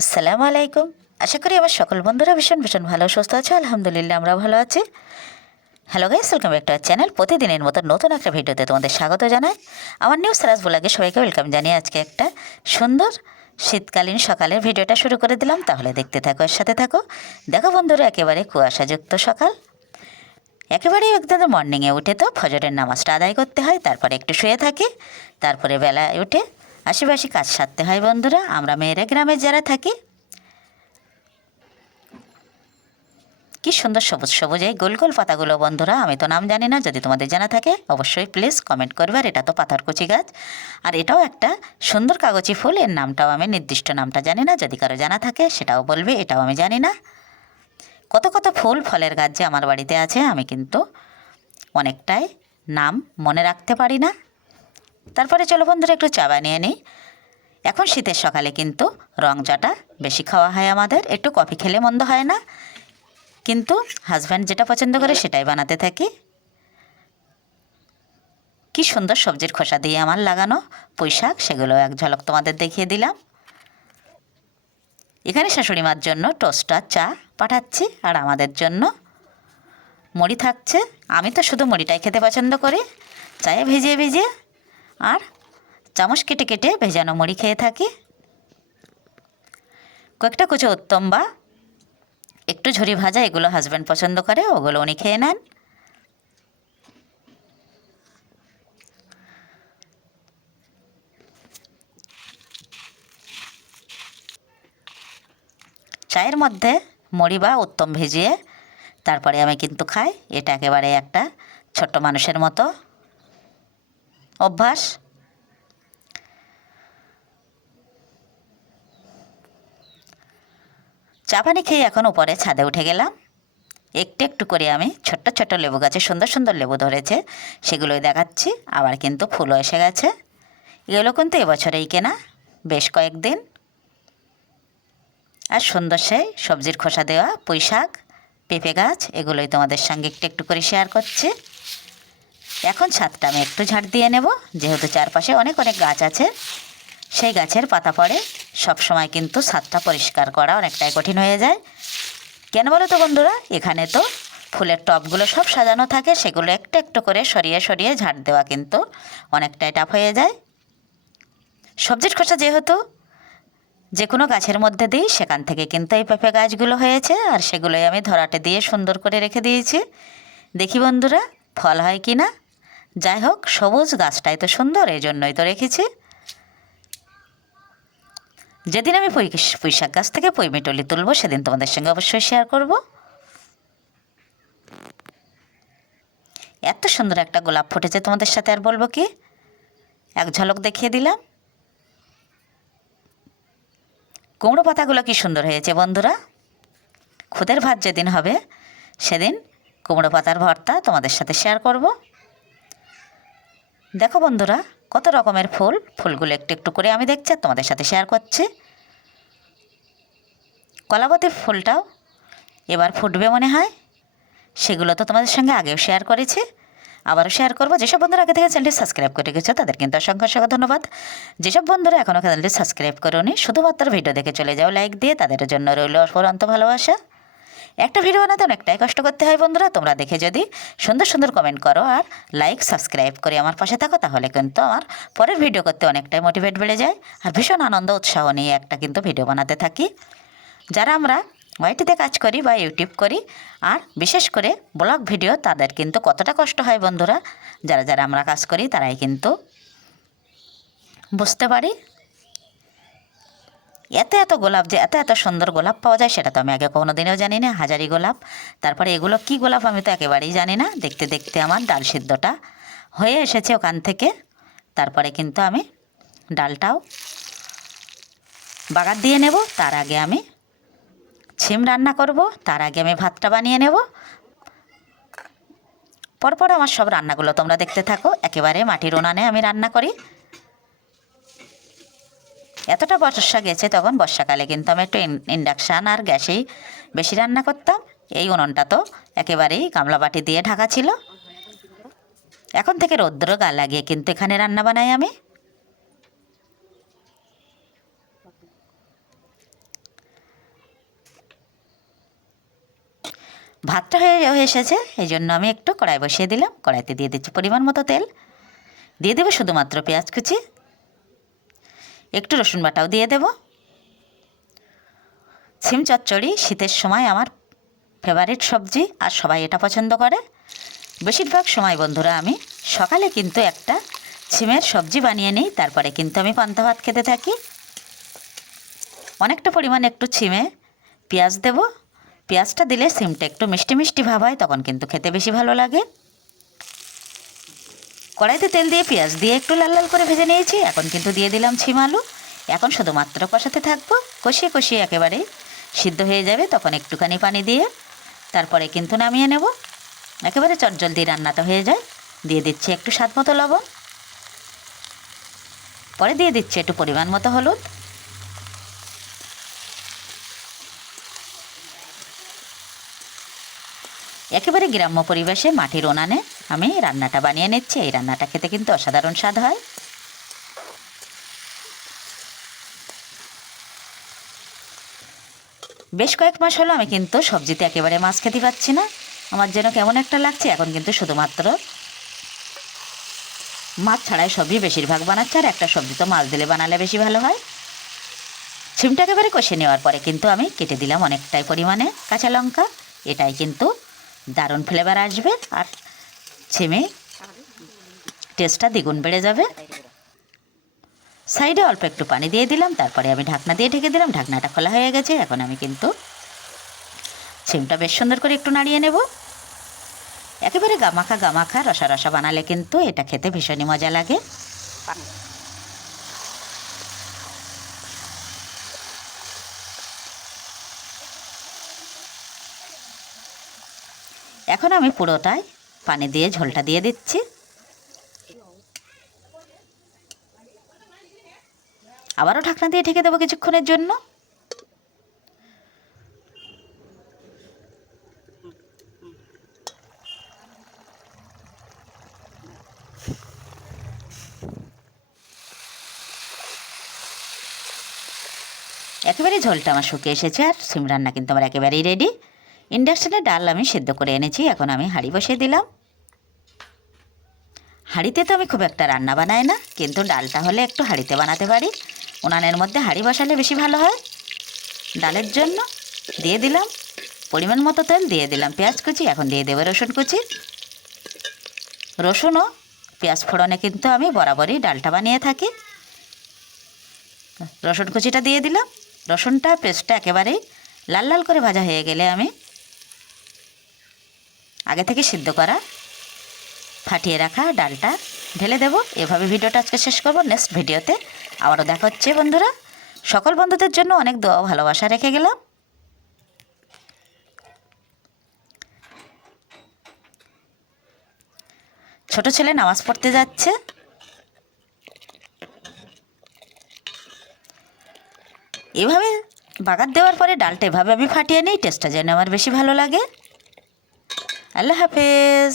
আসসালামু আলাইকুম। আশা করি আমার সকল বন্ধুরা ভীষণ ভীষণ ভালো সুস্থ আছে। আলহামদুলিল্লাহ আমরা ভালো আছি। Hello guys, welcome back to our channel. প্রতিদিনের মতো নতুন একটা ভিডিওতে তোমাদের স্বাগত জানাই। আমার নিউ সারাস ব্লগে সবাইকে ওয়েলকাম জানিয়ে আজকে একটা সুন্দর শীতকালীন সকালের ভিডিওটা শুরু করে দিলাম। তাহলে দেখতে থাকো, এর সাথে থাকো। দেখো বন্ধুরা, একেবারে কুয়াশাযুক্ত সকাল। একেবারেই একদম মর্নিংয়ে উঠে তো ফজরের নামাজটা আদায় করতে হয়, তারপরে একটু শুয়ে থাকি, তারপরে বেলায় উঠে আশেপাশে কাজ সারতে হয়। বন্ধুরা, আমরা মেয়েরা গ্রামে যারা থাকি, কি সুন্দর সবুজ সবুজ এই গোল গোল পাতাগুলো। বন্ধুরা, আমি তো নাম জানি না, যদি তোমাদের জানা থাকে অবশ্যই প্লিজ কমেন্ট করবে। আর এটা তো পাথরকুচি গাছ, আর এটাও একটা সুন্দর কাগজি ফুল। এর নামটাও আমি নির্দিষ্ট নামটা জানি না, যদি কারো জানা থাকে সেটাও বলবে, এটাও আমি জানি না। কত কত ফুল ফলের গাছ যে আমার বাড়িতে আছে, আমি কিন্তু অনেকটাই নাম মনে রাখতে পারি না। তারপরে চলো বন্ধুরা, একটু চা বানিয়ে নিই। এখন শীতের সকালে কিন্তু রং চাটা বেশি খাওয়া হয় আমাদের, একটু কফি খেলে মন্দ হয় না, কিন্তু হাজব্যান্ড যেটা পছন্দ করে সেটাই বানাতে থাকি। কি সুন্দর সবজির খোসা দিয়ে আমার লাগানো পুঁই শাক, সেগুলো এক ঝলক তোমাদের দেখিয়ে দিলাম। এখানে শাশুড়ি মার জন্য টোস্টার চা পাঠাচ্ছি, আর আমাদের জন্য মুড়ি থাকছে। আমি তো শুধু মুড়িটাই খেতে পছন্দ করি, চায়ে ভিজিয়ে ভিজিয়ে, আর চামচ কেটে কেটে ভেজানো মুড়ি খেয়ে থাকি। কয়েকটা কুচো উত্তম বা একটু ঝুরি ভাজা, এগুলো হাজব্যান্ড পছন্দ করে, ওগুলো উনি খেয়ে নেন। চায়ের মধ্যে মুড়ি বা উত্তম ভিজিয়ে তারপরে আমি কিন্তু খাই। এটা একেবারে একটা ছোট্ট মানুষের মতো অভ্যাস। চা পানি খেয়ে এখন উপরে ছাদে উঠে গেলাম। একটু একটু করে আমি ছোট্ট ছোট্ট লেবু গাছে সুন্দর সুন্দর লেবু ধরেছে, সেগুলোই দেখাচ্ছি। আবার কিন্তু ফুলও এসে গেছে। এগুলো কিন্তু এবছরেই কেনা, বেশ কয়েকদিন। আর সুন্দর সেই সবজির খোসা দেওয়া পুঁই শাক, পেঁপে গাছ, এগুলোই তোমাদের সঙ্গে একটু একটু করে শেয়ার করছি। এখন ছাদটা আমি একটু ঝাড় দিয়ে নেব, যেহেতু চারপাশে অনেক অনেক গাছ আছে, সেই গাছের পাতা পড়ে। সব সময় কিন্তু ছাদটা পরিষ্কার করা অনেকটাই কঠিন হয়ে যায়। কেন বলো তো বন্ধুরা, এখানে তো ফুলের টবগুলো সব সাজানো থাকে, সেগুলো একটু একটু করে সরিয়ে সরিয়ে ঝাড় দেওয়া কিন্তু অনেকটাই টাফ হয়ে যায়। সবজির খোসা যেহেতু যে কোনো গাছের মধ্যে দিই, সেখান থেকে কিন্তু এই পেঁপে গাছগুলো হয়েছে, আর সেগুলোই আমি ধরাটে দিয়ে সুন্দর করে রেখে দিয়েছি। দেখি বন্ধুরা ফল হয় কি না। যাই হোক, সবুজ গাছটাই তো সুন্দর, এই জন্যই তো রেখেছি। যেদিন আমি পুঁই শাক গাছ থেকে পুঁই মিটলি তুলবো, সেদিন তোমাদের সঙ্গে অবশ্যই শেয়ার করব। এত সুন্দর একটা গোলাপ ফুটেছে, তোমাদের সাথে আর বলবো কি, এক ঝলক দেখিয়ে দিলাম। কুমড়ো পাতাগুলো কি সুন্দর হয়েছে বন্ধুরা। খুদের ভাত যেদিন হবে, সেদিন কুমড়ো পাতার ভর্তা তোমাদের সাথে শেয়ার করব। দেখো বন্ধুরা, কত রকমের ফুল, ফুলগুলো একটু একটু করে আমি দেখছি আর তোমাদের সাথে শেয়ার করছি। কলাবতী ফুলটাও এবার ফুটবে মনে হয়, সেগুলো তো তোমাদের সঙ্গে আগেও শেয়ার করেছি, আবারও শেয়ার করবো। যেসব বন্ধুরা আগে থেকে চ্যানেলটি সাবস্ক্রাইব করে রেখেছো তাদের কিন্তু অসংখ্য অসংখ্য ধন্যবাদ। যেসব বন্ধুরা এখনও চ্যানেলটি সাবস্ক্রাইব করোনি, শুধুমাত্র ভিডিও দেখে চলে যাও লাইক দিয়ে, তাদের জন্য রইল অফুরন্ত ভালোবাসা। একটা ভিডিও বানাতে অনেকটাই কষ্ট করতে হয় বন্ধুরা, তোমরা দেখে যদি সুন্দর সুন্দর কমেন্ট করো আর লাইক সাবস্ক্রাইব করে আমার পাশে থাকো, তাহলে কিন্তু আমার পরের ভিডিও করতে অনেকটাই মোটিভেট বেড়ে যায়, আর ভীষণ আনন্দ উৎসাহ নিয়ে একটা কিন্তু ভিডিও বানাতে থাকি। যারা আমরা ওয়াইটিতে কাজ করি বা ইউটিউব করি, আর বিশেষ করে ব্লগ ভিডিও, তাদের কিন্তু কতটা কষ্ট হয় বন্ধুরা, যারা যারা আমরা কাজ করি তারাই কিন্তু বুঝতে পারি। এত এত গোলাপ, যে এত এত সুন্দর গোলাপ পাওয়া যায়, সেটা তো আমি আগে কোনো দিনেও জানি না। হাজারি গোলাপ, তারপরে এগুলো কি গোলাপ আমি তো একেবারেই জানি না। দেখতে দেখতে আমার ডাল সিদ্ধটা হয়ে এসেছে ওখান থেকে। তারপরে কিন্তু আমি ডালটাও বাগার দিয়ে নেব। তার আগে আমি ছিম রান্না করব, তার আগে আমি ভাতটা বানিয়ে নেব। পরপর আমার সব রান্নাগুলো তোমরা দেখতে থাকো। একেবারে মাটির উনানে আমি রান্না করি। এতটা বর্ষা গেছে, তখন বর্ষাকালে কিন্তু আমি একটু ইন্ডাকশান আর গ্যাসেই বেশি রান্না করতাম। এই উনুনটা তো একেবারেই গামলা বাটি দিয়ে ঢাকা ছিল। এখন থেকে রৌদ্র গা লাগিয়ে কিন্তু এখানে রান্না বানাই আমি। ভাতটা হয়ে এসেছে, এই জন্য আমি একটু কড়াই বসিয়ে দিলাম। কড়াইতে দিয়ে দিচ্ছি পরিমাণ মতো তেল, দিয়ে দেবো শুধুমাত্র পেঁয়াজ কুচি, একটু রসুন বাটাও দিয়ে দেব। সিম চচ্চড়ি শীতের সময় আমার ফেভারিট সবজি, আর সবাই এটা পছন্দ করে। বেশিরভাগ সময় বন্ধুরা আমি সকালে কিন্তু একটা সিমের সবজি বানিয়ে নিই, তারপরে কিন্তু আমি পান্তা ভাত খেতে থাকি। অনেকটা পরিমাণে একটু সিমে পেঁয়াজ দেব। পেঁয়াজটা দিলে সিমটা একটু মিষ্টি মিষ্টি ভাব হয়, তখন কিন্তু খেতে বেশি ভালো লাগে। কড়াইতে তেল দিয়ে পেঁয়াজ দিয়ে একটু লাল লাল করে ভেজে নিয়েছি। এখন কিন্তু দিয়ে দিলাম সিম আলু। এখন শুধুমাত্র কষাতে থাকবো, কষিয়ে কষিয়ে একেবারে সিদ্ধ হয়ে যাবে। তখন একটুখানি পানি দিয়ে তারপরে কিন্তু নামিয়ে নেব। একেবারে চটজলদি রান্নাটা হয়ে যায়। দিয়ে দিচ্ছি একটু স্বাদ মতো লবণ, পরে দিয়ে দিচ্ছি একটু পরিমাণ মতো হলুদ। একেবারে গ্রাম্য পরিবেশে মাটির উনানে আমি রান্নাটা বানিয়ে নিচ্ছি। এই রান্নাটা খেতে কিন্তু অসাধারণ স্বাদ হয়। বেশ কয়েক মাস হলো আমি কিন্তু সবজিতে একেবারে মাছ খেতে পাচ্ছি না, আমার যেন কেমন একটা লাগছে। এখন কিন্তু শুধুমাত্র মাছ ছাড়াই সবজি বেশিরভাগ বানাচ্ছে, আর একটা সবজি তো মাছ দিলে বানালে বেশি ভালো হয়। সিমটা একেবারে কষে নেওয়ার পরে কিন্তু আমি কেটে দিলাম অনেকটাই পরিমাণে কাঁচা লঙ্কা। এটাই কিন্তু দারুণ ফ্লেভার আসবে, আর সিমে টেস্টটা দ্বিগুণ বেড়ে যাবে। সাইডে অল্প একটু পানি দিয়ে দিলাম, তারপরে আমি ঢাকনা দিয়ে ঢেকে দিলাম। ঢাকনাটা খোলা হয়ে গেছে। এখন আমি কিন্তু সিমটা বেশ সুন্দর করে একটু নাড়িয়ে নেব। একেবারে গামাখা গামাখা রসা রসা বানালে কিন্তু এটা খেতে ভীষণই মজা লাগে। এখন আমি পুরোটাই পানি দিয়ে ঝোলটা দিয়ে দিচ্ছি। আবারও ঢাকনা দিয়ে ঢেকে দেবো কিছুক্ষণের জন্য। একেবারে ঝোলটা আমার শুকিয়ে এসেছে, আর সিম রান্না কিন্তু আমার একেবারেই রেডি। ইন্ডাকশানে ডাল আমি সেদ্ধ করে এনেছি। এখন আমি হাঁড়ি বসিয়ে দিলাম। হাঁড়িতে তো আমি খুব একটা রান্না বানাই না, কিন্তু ডালটা হলে একটু হাঁড়িতে বানাতে পারি। উনানের মধ্যে হাঁড়ি বসালে বেশি ভালো হয় ডালের জন্য। দিয়ে দিলাম পরিমাণ মতো তেল, দিয়ে দিলাম পেঁয়াজ কুচি। এখন দিয়ে দেবো রসুন কুচি। রসুন ও পেঁয়াজ ফোড়নে কিন্তু আমি বরাবরই ডালটা বানিয়ে থাকি। রসুন কুচিটা দিয়ে দিলাম। রসুনটা পেস্টটা একেবারেই লাল লাল করে ভাজা হয়ে গেলে আমি আগে থেকে সিদ্ধ করা ফাটিয়ে রাখা ডালটা ঢেলে দেব। এভাবে ভিডিওটা আজকে শেষ করব। নেক্সট ভিডিওতে আবারও দেখা হচ্ছে বন্ধুরা। সকল বন্ধুদের জন্য অনেক দোয়া ভালোবাসা রেখে গেলাম। ছোট ছেলে নামাজ পড়তে যাচ্ছে। এভাবে বাগার দেওয়ার পরে ডালটা এভাবে আমি ফাটিয়ে নিই, টেস্টটা যেন আমার বেশি ভালো লাগে। আল্লাহ হাফেজ।